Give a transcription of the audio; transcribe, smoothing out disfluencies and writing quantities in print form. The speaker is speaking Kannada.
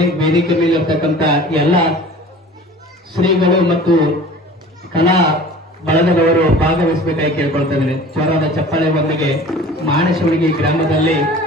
ವೇದಿಕೆ ಮೇಲೆ ಇರ್ತಕ್ಕಂಥ ಎಲ್ಲ ಶ್ರೀಗಳು ಮತ್ತು ಕಲಾ ಬಳಗದವರು ಭಾಗವಹಿಸಬೇಕಾಗಿ ಕೇಳ್ಕೊಳ್ತಾ ಇದ್ದೇನೆ. ಜೋರಾದ ಚಪ್ಪಾಳೆ ಒಂದಿಗೆ ಮಾಣಶಿವಣಿಗೆ ಗ್ರಾಮದಲ್ಲಿ